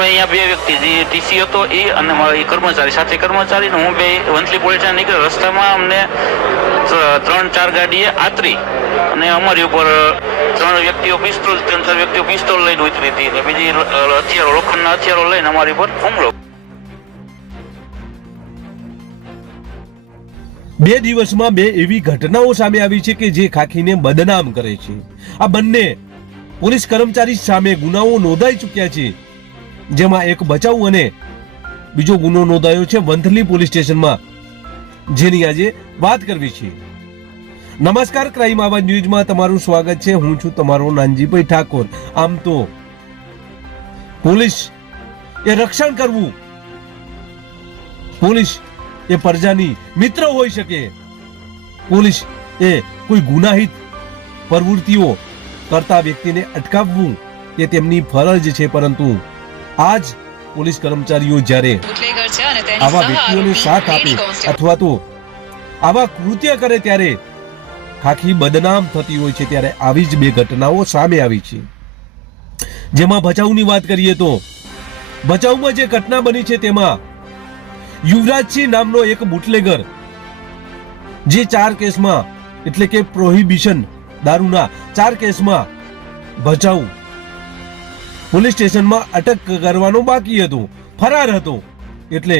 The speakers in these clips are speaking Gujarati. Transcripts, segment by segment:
અમે અહીંયા બે વ્યક્તિ, જે ટીસી હતો એ અને મારો કર્મચારી, સાથે કર્મચારી હું બે વંથલી પોલીસ સ્ટેશન નીકળ્યા. રસ્તામાં અમને 3-4 ગાડીએ આતરી અને અમારી ઉપર 3 વ્યક્તિઓ પિસ્તોલ, 3-4 વ્યક્તિઓ પિસ્તોલ લઈને ઉતરી હતી અને બીજી હથિયારો, લોખંડના હથિયારો લઈને અમારી ઉપર હુમલો. 2 દિવસમાં 2 એવી ઘટનાઓ સામે આવી છે કે જે ખાખીને બદનામ કરે છે. આ બંને પોલીસ કર્મચારી સામે ગુનાઓ નોંધાઈ ચૂક્યા છે, જેમાં એક બચાવ અને બીજો ગુનો નોંધાયો છે વંથલી પોલીસ સ્ટેશનમાં, જેની આજે વાત કરવી છે. નમસ્કાર, ક્રાઇમ આવાજ ન્યૂઝમાં તમારું સ્વાગત છે. હું છું તમારો નાનજીભાઈ ઠાકોર. આમ તો પોલીસ એ રક્ષણ કરવું, પોલીસ એ પ્રજાની મિત્ર હોઈ શકે, પોલીસ એ કોઈ ગુનાહિત પ્રવૃત્તિઓ કરતા વ્યક્તિને અટકાવવું એ તેમની ફરજ છે. પરંતુ આજ પોલીસ કર્મચારીઓ જ્યારે આવા વ્યક્તિઓને સાથ આપે અથવા તો આવા કૃત્ય કરે ત્યારે ખાખી બદનામ થતી હોય છે. ત્યારે આવી જ 2 ઘટનાઓ સામે આવી છે. જેમાં ભચાઉની વાત કરીએ તો ભચાઉમાં જે ઘટના બની છે તેમાં યુવરાજસિંહ નામનો એક બુટલેગર, જે 4 કેસમાં એટલે કે પ્રોહિબિશન દારૂના 4 કેસમાં ભચાઉ પોલીસ સ્ટેશનમાં અટક કરવાનો બાકી હતો, ફરાર હતો. એટલે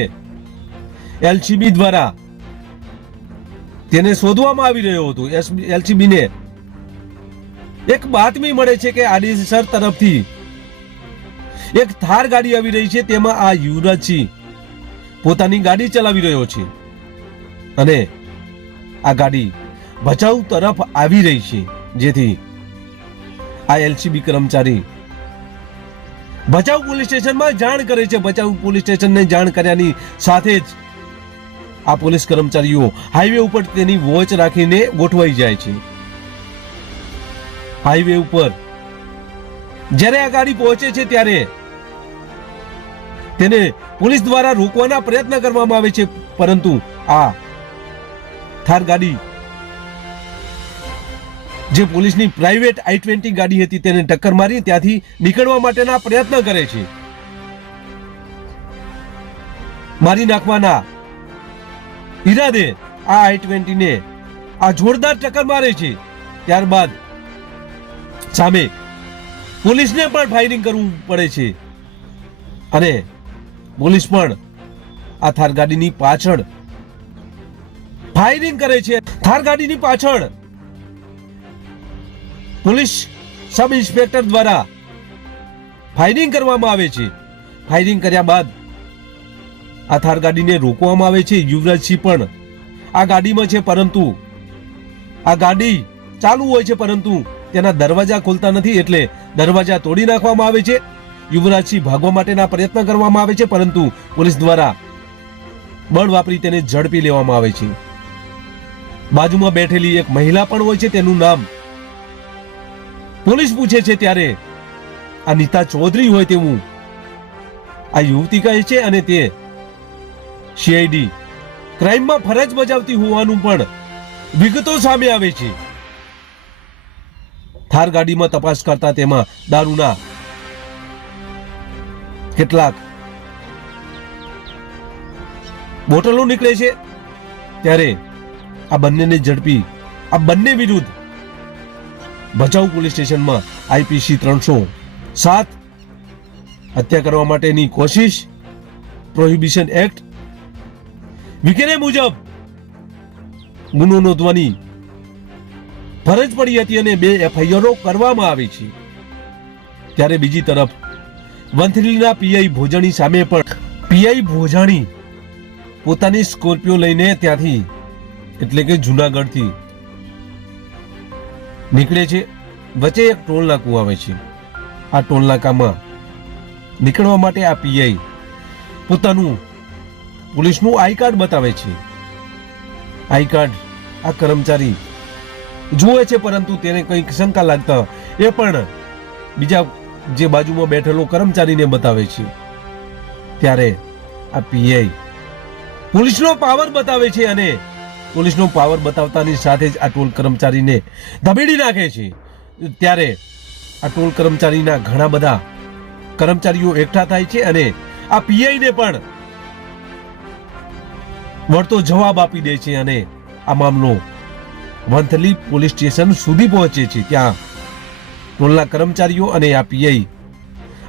એલસીબી દ્વારા તેને શોધવામાં આવી રહ્યો હતો. એલસીબીને એક બાતમી મળે છે કે આડીસર તરફથી એક થાર ગાડી આવી રહી છે, તેમાં આ યુવરાજસિંહ પોતાની ગાડી ચલાવી રહ્યો છે અને આ ગાડી ભચાઉ તરફ આવી રહી છે. જેથી આ એલસીબી કર્મચારી ભચાઉ પોલીસ સ્ટેશનમાં જાણ કરે છે. ભચાઉ પોલીસ સ્ટેશનને જાણ કર્યાની સાથે જ આ પોલીસ કર્મચારીઓ હાઈવે ઉપર તેની વોચ રાખીને ગોઠવાઈ જાય છે. હાઈવે ઉપર જ્યારે આ ગાડી પહોંચે છે ત્યારે તેને પોલીસ દ્વારા રોકવાના પ્રયત્ન કરવામાં આવે છે, પરંતુ આ થાર ગાડી, જે પોલીસની પ્રાઇવેટ i20 ગાડી હતી, તેને ટક્કર મારી ત્યાંથી નીકળવા માટેના પ્રયત્ન કરે છે. મારી નાખવાના ઈરાદે આ i20 ને આ જોરદાર ટક્કર મારે છે. ત્યારબાદ સામે પોલીસને પણ ફાયરિંગ કરવું પડે છે અને પોલીસ પણ આ થાર ગાડીની પાછળ ફાયરિંગ કરે છે. થાર ગાડીની પાછળ પોલીસ સબ ઇન્સ્પેક્ટર દ્વારા ફાયરિંગ કરવામાં આવે છે. ફાયરિંગ કર્યા બાદ આ થાર ગાડીને રોકવામાં આવે છે. યુવરાજસિંહ પણ આ ગાડીમાં છે, પરંતુ આ ગાડી ચાલુ હોય છે, પરંતુ તેના દરવાજા ખોલતા નથી, એટલે દરવાજા તોડી નાખવામાં આવે છે. યુવરાજસિંહ ભાગવા માટેના પ્રયત્ન કરવામાં આવે છે, પરંતુ પોલીસ દ્વારા બળ વાપરી તેને ઝડપી લેવામાં આવે છે. બાજુમાં બેઠેલી એક મહિલા પણ હોય છે, તેનું નામ પોલીસ પૂછે છે ત્યારે આ નીતા ચૌધરી હોય તેવું આ યુવતી કહે છે અને તે સીઆઈડી ક્રાઇમમાં ફરજ બજાવતી હોવાનું પણ વિગતો સામે આવે છે. થાર ગાડીમાં તપાસ કરતા તેમાં દારૂના કેટલાક બોટલો નીકળે છે. ત્યારે આ બંનેને ઝડપી આ બંને વિરુદ્ધ ભચાઉ પોલીસ સ્ટેશનમાં આઈપીસી 307 હત્યા કરવા માટેની કોશિશ, પ્રોહિબિશન એક્ટ વગેરે મુજબ ગુનો નોંધવાની ફરજ પડી હતી અને 2 એફઆઈઆરો કરવામાં આવી છે. ત્યારે બીજી તરફ વંથલીના પીઆઈ ભોજાણી સામે પણ પીઆઈ ભોજાણી પોતાની સ્કોર્પિયો લઈને ત્યાંથી એટલે કે જુનાગઢથી નીકળે છે. વચ્ચે એક ટોલ નાકું આવે છે. આ ટોલ નાકામાં નીકળવા માટે આ પીઆઈ પોતાનું પોલીસનું આઈ કાર્ડ બતાવે છે. આઈ કાર્ડ આ કર્મચારી જુએ છે, પરંતુ તેને કંઈક શંકા લાગતા એ પણ બીજા જે બાજુમાં બેઠેલો કર્મચારીને બતાવે છે. ત્યારે આ પીઆઈ પોલીસનો પાવર બતાવે છે અને પોલીસનો પાવર બતાવતાની સાથે જ આ ટોલ કર્મચારીને દબેડી નાખે છે. ત્યારે આ ટોલ કર્મચારીના ઘણા બધા કર્મચારીઓ એકઠા થાય છે અને આ પીઆઈ ને પણ વળતો જવાબ આપી દે છે અને આ મામલો વંથલી પોલીસ સ્ટેશન સુધી પહોંચે છે. ત્યાં ટોલના કર્મચારીઓ અને આ પીઆઈ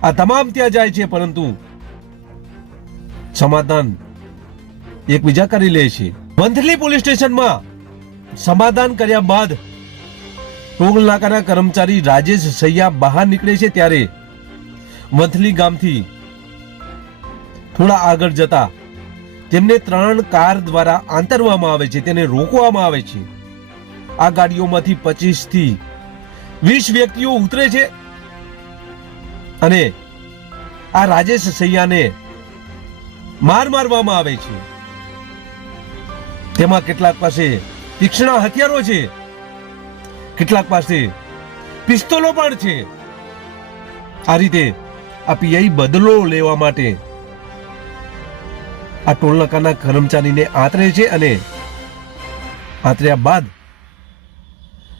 આ તમામ ત્યાં જાય છે, પરંતુ સમાધાન એકબીજા કરી લે છે. વંથલી પોલીસ સ્ટેશનમાં સમાધાન કર્યા બાદ ટોલ નાકાના કર્મચારી રાજેશ સૈયા બહાર નીકળે છે. ત્યારે વંથલી ગામથી થોડા આગળ જતા તેમને 3 કાર દ્વારા આંતરવામાં આવે છે, તેને રોકવામાં આવે છે. આ ગાડીઓમાંથી 25 થી 20 વ્યક્તિઓ ઉતરે છે અને આ રાજેશ સૈયાને મારવામાં આવે છે. તેમાં કેટલાક પાસે તીક્ષ્ણ હથિયારો છે, કેટલાક પાસે પિસ્તોલો પણ છે. આ રીતે આ પીઆઈ બદલો લેવા માટે આ ટોલનાકાના કર્મચારીને આંતરે છે અને આંતર્યા બાદ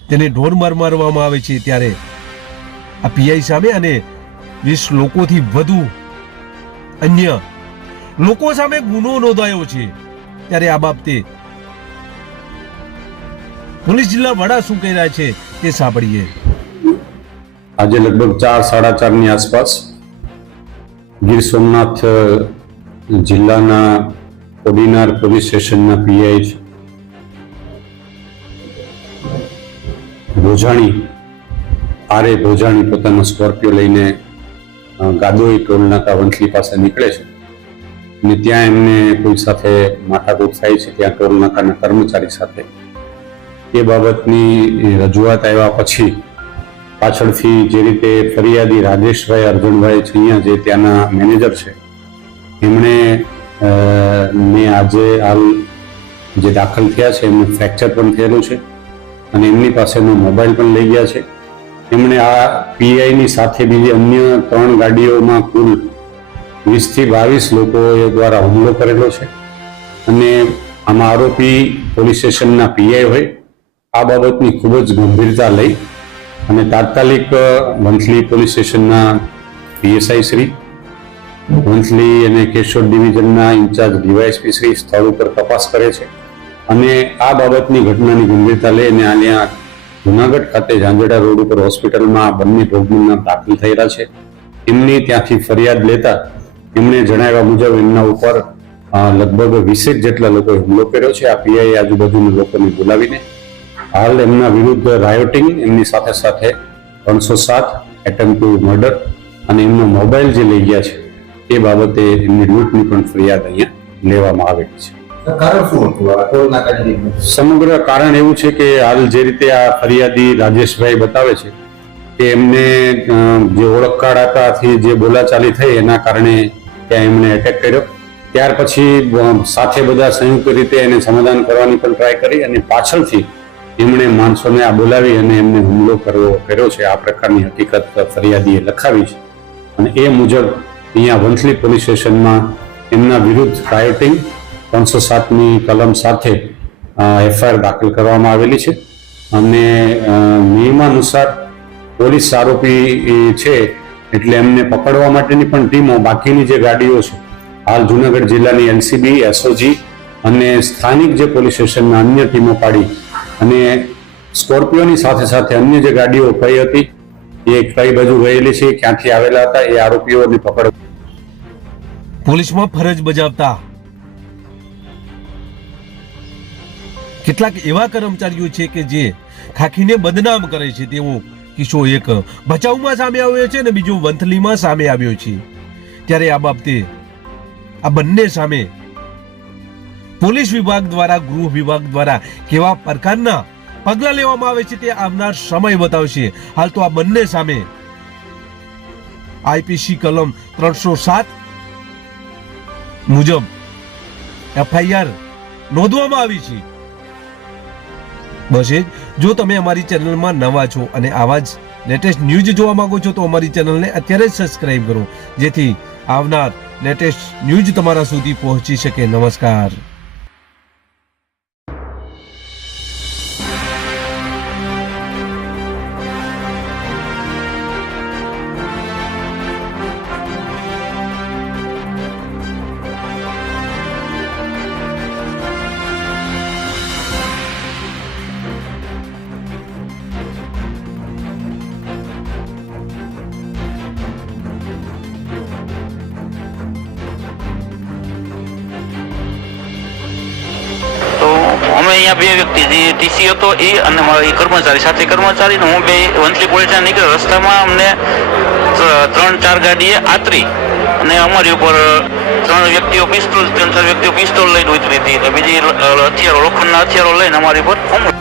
તેને ઢોર માર મારવામાં આવે છે. ત્યારે આ પીઆઈ સામે અને 20 લોકોથી વધુ અન્ય લોકો સામે ગુનો નોંધાયો છે. ત્યારે આ બાબતે પોલીસ જિલ્લા વડા શું કહી રહ્યા છે તે સાંભળીએ. આજે લગભગ 4-4:30 ની આસપાસ ગીર સોમનાથ જિલ્લાના કોડીનાર પોલીસ સ્ટેશનના પીઆઈ ભોજાણી આરે ભોજાણી પોતાનો સ્કોર્પિયો લઈને ગાદોઈ ટોલ નાકા વંથલી પાસે નીકળે છે અને ત્યાં એમને કોઈ સાથે માથાકૂટ થાય છે, ત્યાં ટોલ નાકાના કર્મચારી સાથે. એ બાબતની રજૂઆત આવ્યા પછી પાછળથી જે રીતે ફરિયાદી રાજેશભાઈ અર્જુનભાઈ છૈયા જે ત્યાંના મેનેજર છે એમણે ને આજે હાલ જે દાખલ થયા છે એમનું ફ્રેક્ચર પણ થયેલું છે અને એમની પાસેનો મોબાઈલ પણ લઈ ગયા છે. એમણે આ પીઆઈની સાથે બીજી અન્ય 3 ગાડીઓમાં કુલ 20 થી 22 લોકો દ્વારા હુમલો કરેલો છે અને આમાં આરોપી પોલીસ સ્ટેશનના પીઆઈ હોય. આ બાબતની ખૂબ જ ગંભીરતા લઈ અને તાત્કાલિક વંથલી પોલીસ સ્ટેશનના પીએસઆઈ શ્રી, વંથલી અને કેશોદ ડિવિઝનના ઇન્ચાર્જ ડીવાયએસપી શ્રી સ્થળ ઉપર તપાસ કરે છે અને આ બાબતની ઘટનાની ગંભીરતા લઈ અને અહીંયા જુનાગઢ ખાતે ઝાંઝડા રોડ ઉપર હોસ્પિટલમાં બંને ભોગના દાખલ થયેલા છે. એમની ત્યાંથી ફરિયાદ લેતા એમણે જણાવ્યા મુજબ એમના ઉપર લગભગ 20 જેટલા લોકોએ હુમલો કર્યો છે. આ પીઆઈ આજુબાજુના લોકોને બોલાવીને હાલ એમના વિરુદ્ધ રાયોટિંગ, એમની સાથે સાથે 307 એટેમ્પ્ટ ટુ મર્ડર અને એમનો મોબાઈલ જે લઈ ગયા છે એ બાબતે એમની લૂંટની પણ ફરિયાદ અહીંયા લેવામાં આવેલી છે. સમગ્ર કારણ એવું છે કે હાલ જે રીતે આ ફરિયાદી રાજેશભાઈ બતાવે છે કે એમને જે ઓળખ કાર્ડ આપ્યાથી જે બોલાચાલી થઈ એના કારણે ત્યાં એમણે એટેક કર્યો. ત્યાર પછી સાથે બધા સંયુક્ત રીતે એને સમાધાન કરવાની પણ ટ્રાય કરી અને પાછળથી એમણે માણસોને આ બોલાવી અને એમને હુમલો કર્યો છે. આ પ્રકારની હકીકત ફરિયાદીએ લખાવી છે અને એ મુજબ અહીંયા વંથલી પોલીસ સ્ટેશનમાં એમના વિરુદ્ધ રાયોટિંગ 307ની કલમ સાથે એફઆઈઆર દાખલ કરવામાં આવેલી છે અને નિયમાનુસાર પોલીસ આરોપી છે એટલે એમને પકડવા માટેની પણ ટીમો બાકીની જે ગાડીઓ છે હાલ જુનાગઢ જિલ્લાની એલસીબી, એસઓજી અને સ્થાનિક જે પોલીસ સ્ટેશનના અન્ય ટીમો પાડી અને સ્કોર્પિયોની સાથે સાથે અન્ય જે ગાડીઓ કઈ હતી એ કઈ બાજુ ગયેલી છે, ક્યાંથી આવેલા હતા, એ આરોપીઓને પકડ. પોલીસમાં ફરજ બજાવતા કેટલાક એવા કર્મચારીઓ છે કે જે ખાખીને બદનામ કરે છે. તેવો કિસ્સો એક ભચાઉમાં સામે આવ્યો છે અને બીજો વંથલીમાં સામે આવ્યો છે. ત્યારે આ બાબતે આ બંને સામે પોલીસ વિભાગ દ્વારા, ગૃહ વિભાગ દ્વારા કેવા પ્રકારના પગલા લેવામાં આવે છે તે આવનાર સમય બતાવશે. હાલ તો આ બંને સામે આઈપીસી કલમ 307 મુજબ એફઆઈઆર નોંધવામાં આવી છે. બસ જો તમે અમારી ચેનલમાં નવા છો અને આવા જ લેટેસ્ટ ન્યૂઝ જોવા માંગો છો તો અમારી ચેનલને અત્યારે જ સબસ્ક્રાઇબ કરો, જેથી આવનાર લેટેસ્ટ ન્યૂઝ તમારા સુધી પહોંચી શકે. નમસ્કાર. ત્યાં બે વ્યક્તિ જે ટીસી હતો એ અને મારો એ કર્મચારી સાથે કર્મચારી ને હું બે વંથલી પોલીસના નીકળ્યા રસ્તામાં અમને 3-4 ગાડીએ આતરી અને અમારી ઉપર 3 વ્યક્તિઓ પિસ્તોલ 3-4 વ્યક્તિઓ પિસ્તોલ લઈને ઉતરી હતી અને બીજી હથિયારો લોખંડના હથિયારો લઈને અમારી ઉપર હુમલો